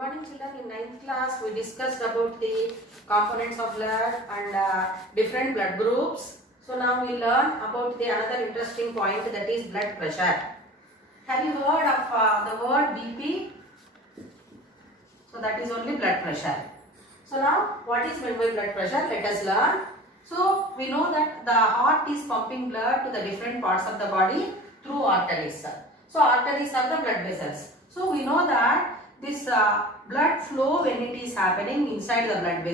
morning children. In ninth class we discussed about the components of blood and different blood groups. So now we learn about the another interesting point, that is blood pressure. Have you heard of the word BP? So that is only blood pressure. So now what is meant by blood pressure? Let us learn. So we know that the heart is pumping blood to the different parts of the body through arteries. So arteries are the blood vessels. So we know that this blood flow, when it is happening inside the blood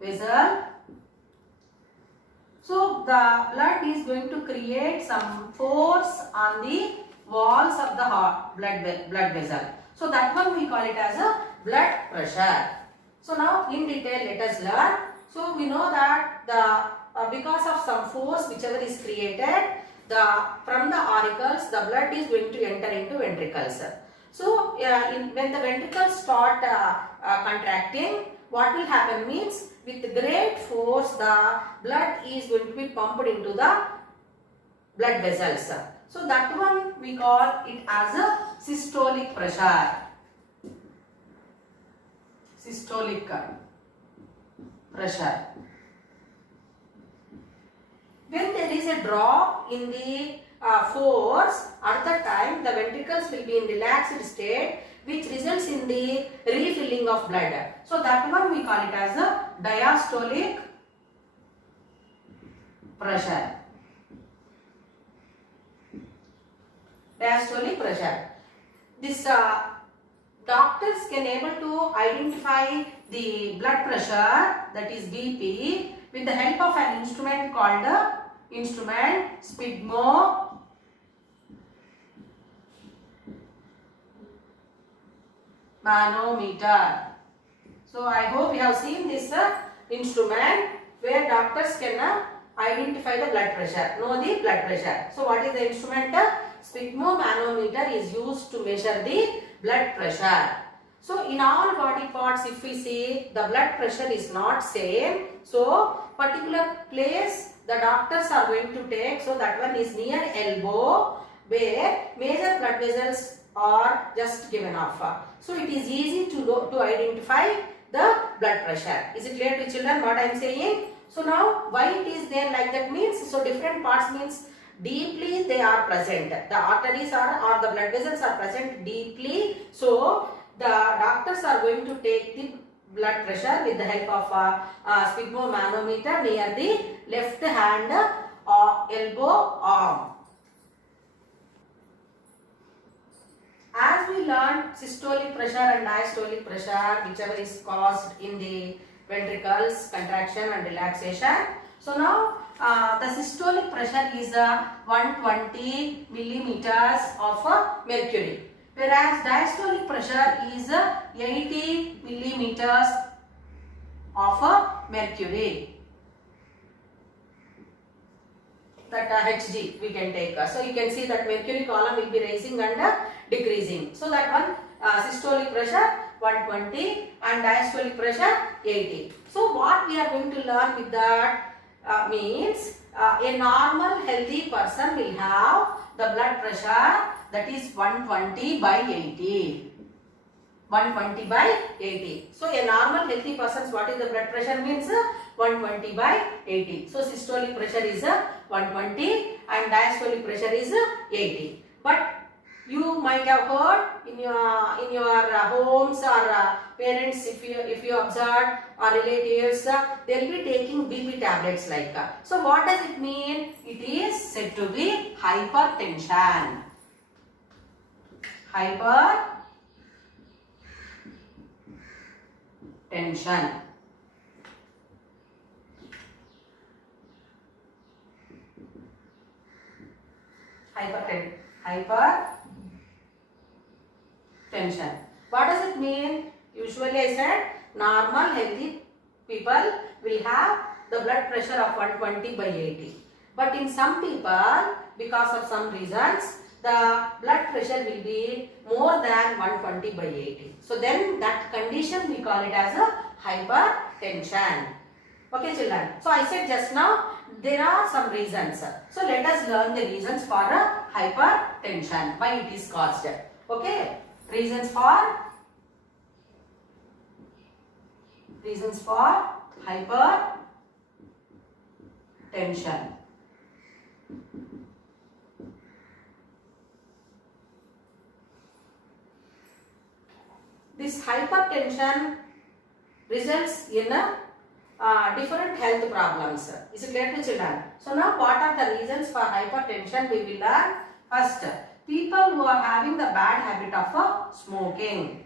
vessel, so the blood is going to create some force on the walls of the heart, blood vessel. So that one we call it as a blood pressure. So now in detail let us learn. So we know that the because of some force whichever is created, from the auricles the blood is going to enter into ventricles. So when the ventricles start contracting, what will happen means with great force the blood is going to be pumped into the blood vessels. So that one we call it as a systolic pressure. Systolic pressure. When there is a drop in the force, at that time the ventricles will be in relaxed state, which results in the refilling of blood. So that one we call it as a diastolic pressure. Diastolic pressure. This doctors can able to identify the blood pressure, that is BP, with the help of an instrument called sphygmomanometer. So I hope you have seen this instrument where doctors can identify the blood pressure, know the blood pressure. So what is the instrument? Sphygmomanometer is used to measure the blood pressure. So in all body parts, if we see, the blood pressure is not same. So particular place the doctors are going to take, so that one is near elbow, where major blood vessels are just given off. So it is easy to identify the blood pressure. Is it clear to children what I am saying? So now why it is there like that means, so different parts means deeply they are present. The arteries or the blood vessels are present deeply. So the doctors are going to take the blood pressure with the help of sphygmomanometer near the left hand elbow arm. As we learned systolic pressure and diastolic pressure, whichever is caused in the ventricles, contraction and relaxation. So now the systolic pressure is 120 millimeters of mercury, whereas diastolic pressure is 80 millimeters of mercury. That Hg we can take. So you can see that mercury column will be rising and decreasing. So that one systolic pressure 120 and diastolic pressure 80. So what we are going to learn with that means a normal healthy person will have the blood pressure that is 120 by 80. 120 by 80. So a normal healthy person's what is the blood pressure means 120 by 80. So systolic pressure is 120 and diastolic pressure is 80. But you might have heard in your homes or parents, if you observe, or relatives, they will be taking BP tablets like. So what does it mean? It is said to be hypertension. Hypertension. Hypertension. What does it mean? Usually I said normal healthy people will have the blood pressure of 120 by 80. But in some people, because of some reasons, the blood pressure will be more than 120 by 80. So then that condition we call it as a hypertension. Okay children. So I said just now there are some reasons. So let us learn the reasons for hypertension, why it is caused. Okay. Reasons for hypertension. This hypertension results in different health problems. Is it clear to children? So now what are the reasons for hypertension we will learn. First, people who are having the bad habit of smoking.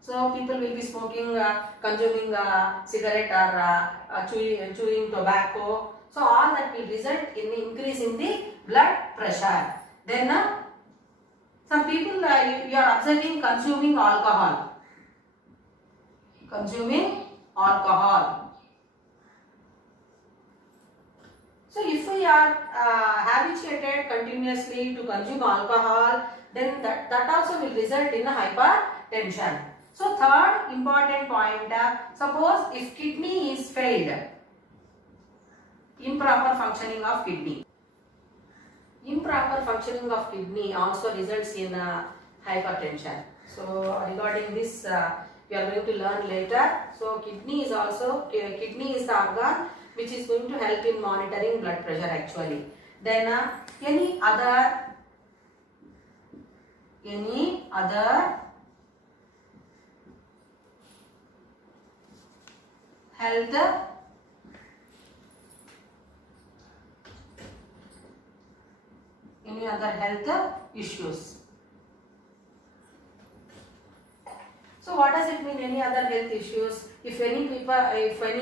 So people will be smoking, consuming cigarette or chewing tobacco. So all that will result in increase in the blood pressure. Then some people you are observing consuming alcohol. So if we are habituated continuously to consume alcohol, then that also will result in hypertension. So third important point, suppose if kidney is failed, improper functioning of kidney. Improper functioning of kidney also results in hypertension. So regarding this we are going to learn later. So kidney is the organ which is going to help in monitoring blood pressure actually. Then any other health issues. So what does it mean, any other health issues? If any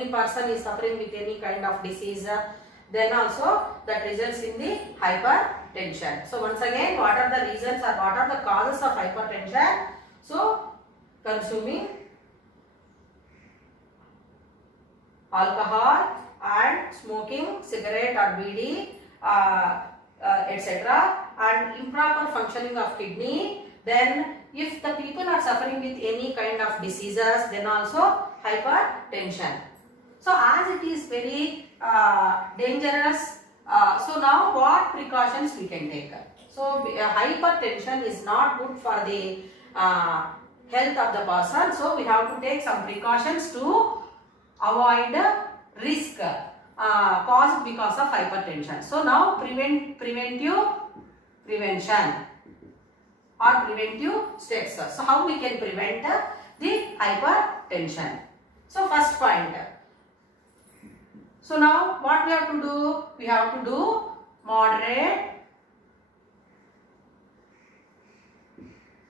person is suffering with any kind of disease, then also that results in the hypertension. So once again, what are the reasons or what are the causes of hypertension? So consuming alcohol and smoking cigarette or bidi, etc., and improper functioning of kidney. Then if the people are suffering with any kind of diseases, then also hypertension. So as it is very dangerous, so now what precautions we can take? So hypertension is not good for the health of the person. So we have to take some precautions to avoid risk caused because of hypertension. So now prevention or preventive steps. So how we can prevent the hypertension? So first point. So now what we have to do? We have to do moderate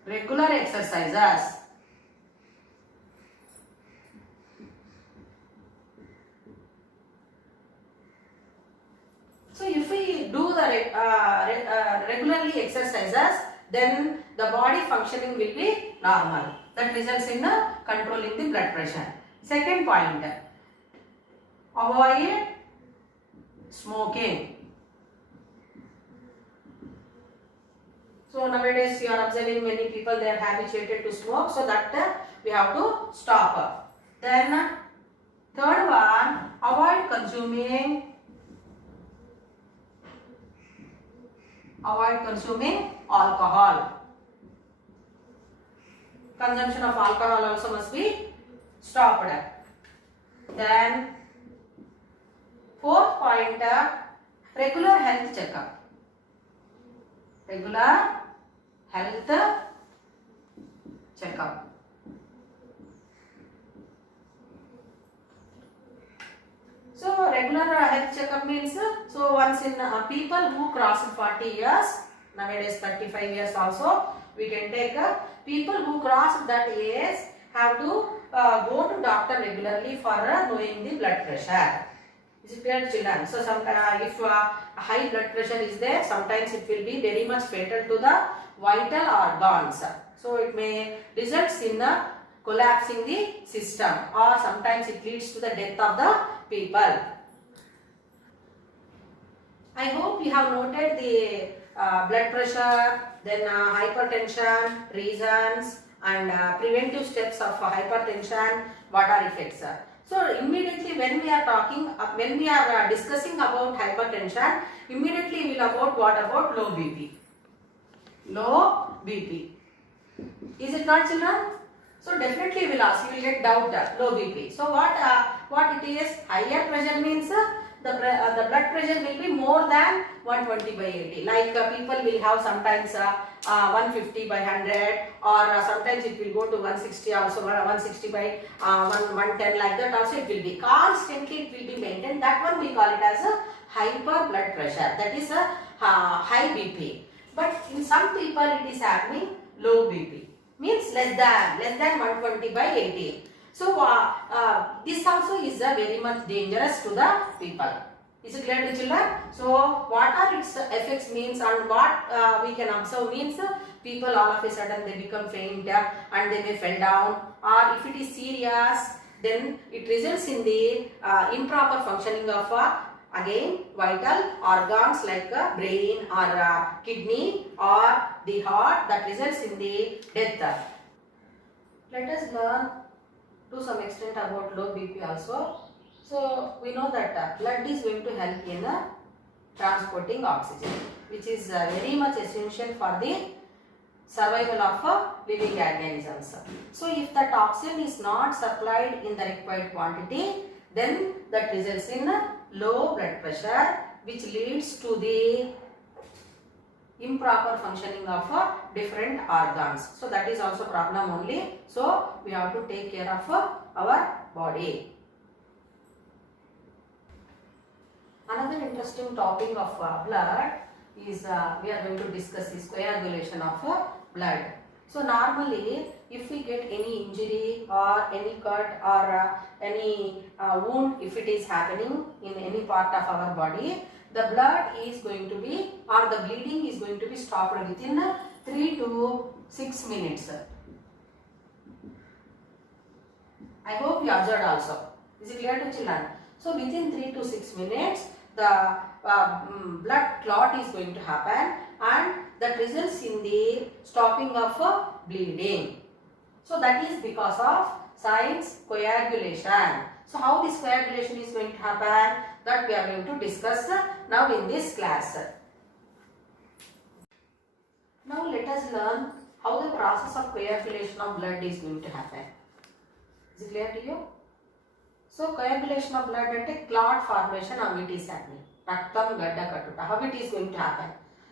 regular exercises. So if we do the regularly exercises, then the body functioning will be normal. That results in controlling the blood pressure. Second point, avoid smoking. So nowadays you are observing many people, they are habituated to smoke, so that we have to stop. Then third one, avoid consuming alcohol. Consumption of alcohol also must be stopped. Then fourth point, regular health checkup. So regular health checkup means, so once in people who cross 40 years, nowadays 35 years also, we can take people who cross that age have to go to doctor regularly for knowing the blood pressure. Is it clear, children? So if high blood pressure is there, sometimes it will be very much fatal to the vital organs. So it may result in collapsing the system, or sometimes it leads to the death of the people. I hope you have noted the blood pressure, then hypertension, reasons, and preventive steps of hypertension, what are effects. So immediately when we are discussing about hypertension, immediately we will about what about low BP. Low BP. Is it not, children? So definitely you will ask, you will get doubt low BP. So what it is? Higher pressure means the blood pressure will be more than 120 by 80. Like people will have sometimes 150 by 100, or sometimes it will go to 160 also, 160 by 110, like that also it will be. Constantly it will be maintained. That one we call it as a hyper blood pressure. That is a high BP. But in some people it is happening low BP. Means less than 120 by 80. So this also is very much dangerous to the people. Is it clear to children? So what are its effects means, and what we can observe means people all of a sudden they become faint and they may fall down, or if it is serious then it results in the improper functioning of again vital organs like brain or kidney or the heart, that results in the death. Let us learn to some extent about low BP also. So we know that blood is going to help in transporting oxygen, which is very much essential for the survival of living organisms. So if that oxygen is not supplied in the required quantity, then that results in low blood pressure, which leads to the improper functioning of different organs. So that is also problem only. So we have to take care of our body. Another interesting topic of blood is we are going to discuss is coagulation of blood. So normally if we get any injury or any cut or any wound, if it is happening in any part of our body, the blood is going to be, or the bleeding is going to be stopped within 3 to 6 minutes. I hope you observed also. Is it clear to children? So within 3 to 6 minutes the blood clot is going to happen, and that results in the stopping of bleeding. So that is because of science coagulation. So how this coagulation is going to happen, that we are going to discuss now in this class. Now let us learn how the process of coagulation of blood is going to happen. Is it clear to you? So coagulation of blood and clot formation, how it is happening. Raktam gadda katuta, how it is going to happen.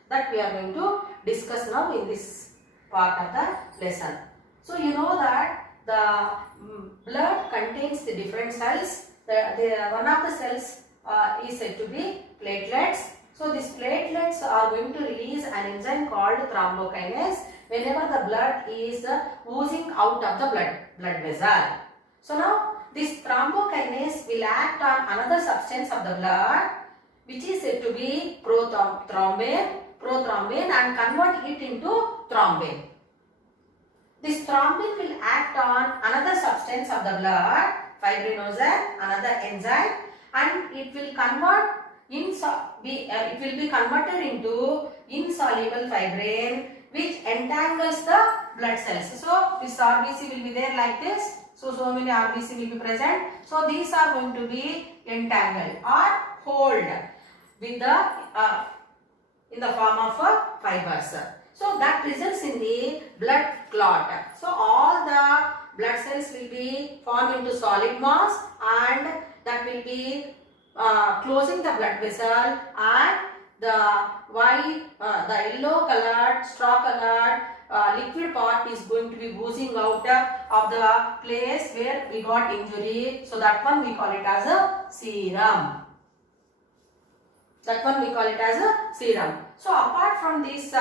That we are going to discuss now in this part of the lesson. So you know that the blood contains the different cells. One of the cells is said to be platelets. So these platelets are going to release an enzyme called thrombokinase whenever the blood is oozing out of the blood vessel. So now this thrombokinase will act on another substance of the blood, which is said to be prothrombin, and convert it into thrombin. This thrombin will act on another substance of the blood, fibrinogen, another enzyme, and it will be converted into insoluble fibrin, which entangles the blood cells. So this RBC will be there like this. So many RBC will be present. So these are going to be entangled or hold with the in the form of fibers. So that results in the blood clot. So all the blood cells will be formed into solid mass, and that will be closing the blood vessel, and the white, the yellow colored, straw colored liquid part is going to be oozing out of the place where we got injury. So that one we call it as a serum. So apart from these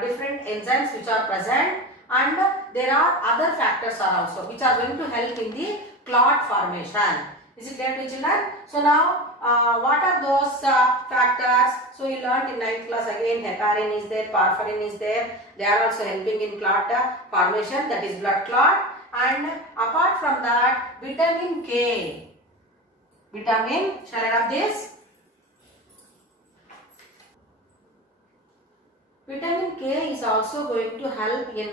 different enzymes which are present, and there are other factors are also which are going to help in the clot formation. Is it clear to children? So now what are those factors? So you learnt in 9th class again, heparin is there, warfarin is there. They are also helping in clot formation, that is blood clot. And apart from that, vitamin K. Shall I have this? Vitamin K is also going to help in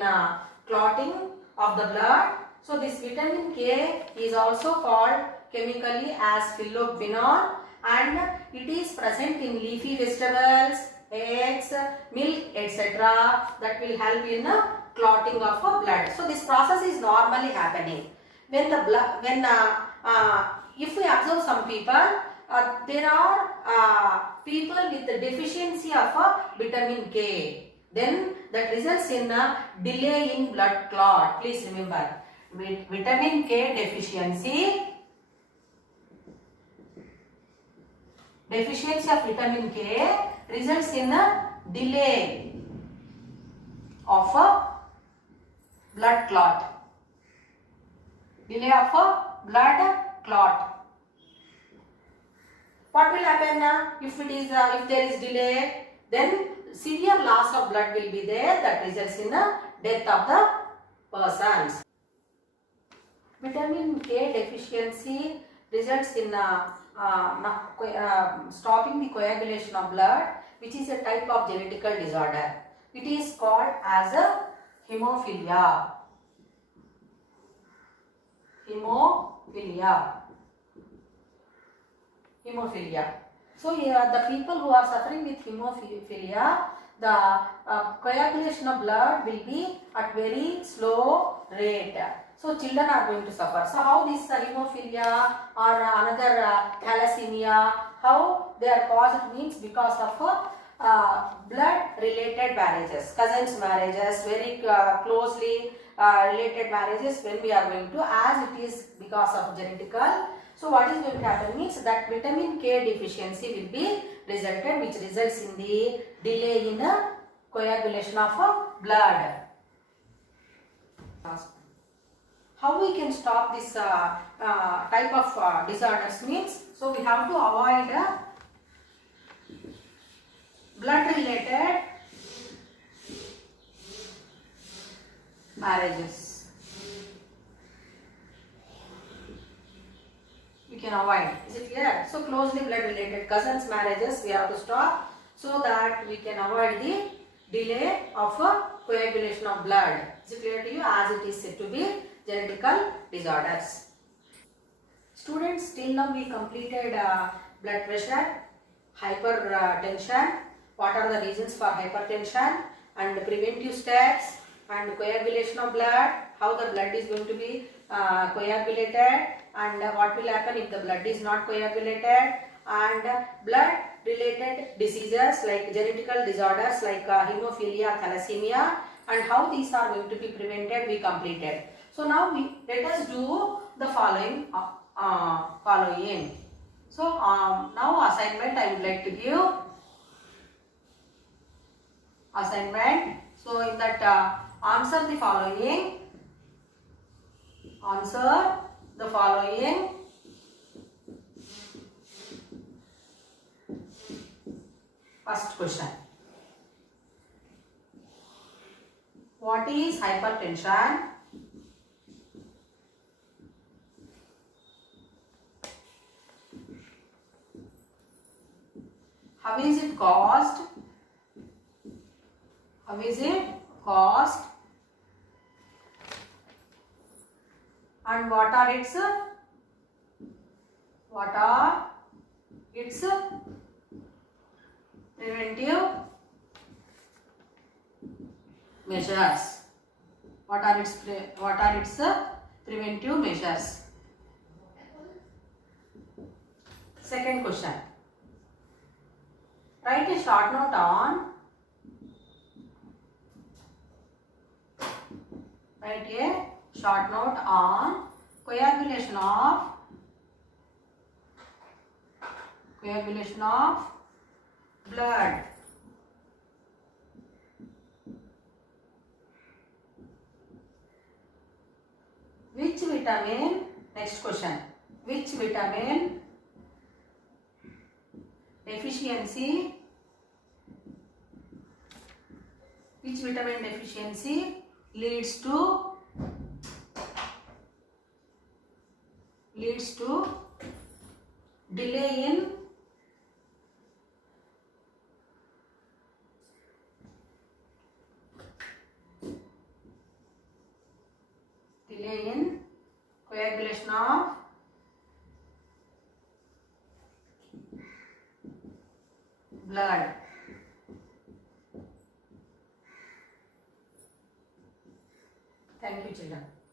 clotting of the blood. So this vitamin K is also called chemically as phylloquinone, and it is present in leafy vegetables, eggs, milk, etc. That will help in clotting of blood. So this process is normally happening. When the blood, if we observe some people, there are people with the deficiency of vitamin K. Then that results in a delay in blood clot. Please remember, with vitamin K deficiency of vitamin K results in a delay of a blood clot. Delay of a blood clot. What will happen if there is delay? Then severe loss of blood will be there, that results in a death of the persons. Vitamin K deficiency results in stopping the coagulation of blood, which is a type of genetical disorder. It is called as a hemophilia. Hemophilia. So the people who are suffering with hemophilia, the coagulation of blood will be at very slow rate. So children are going to suffer. So how this hemophilia or another thalassemia, how they are caused means because of blood related marriages, cousins marriages, very closely related marriages when we are going to, as it is because of genetical. So what is going to happen means that vitamin K deficiency will be resulted, which results in the delay in the coagulation of blood. How we can stop this type of disorders means, so we have to avoid blood related marriages. We can avoid. Is it clear? So closely blood related cousins marriages we have to stop, so that we can avoid the delay of coagulation of blood. Is it clear to you? As it is said to be genetical disorders. Students, till now we completed blood pressure, hypertension, what are the reasons for hypertension, and preventive steps, and coagulation of blood, how the blood is going to be coagulated, and what will happen if the blood is not coagulated, and blood related diseases like genetical disorders like hemophilia, thalassemia, and how these are going to be prevented, we completed. So now let us do the following. So now assignment I would like to give. Assignment. So in that answer the following. Answer the following. First question. What is hypertension? How is it caused? How is it caused? And what are its preventive measures? What are its preventive measures? Second question. Write a short note on. Write a short note on coagulation of blood. Which vitamin? Next question. Which vitamin deficiency? Which vitamin deficiency leads to delay in coagulation of blood? Thank you, children.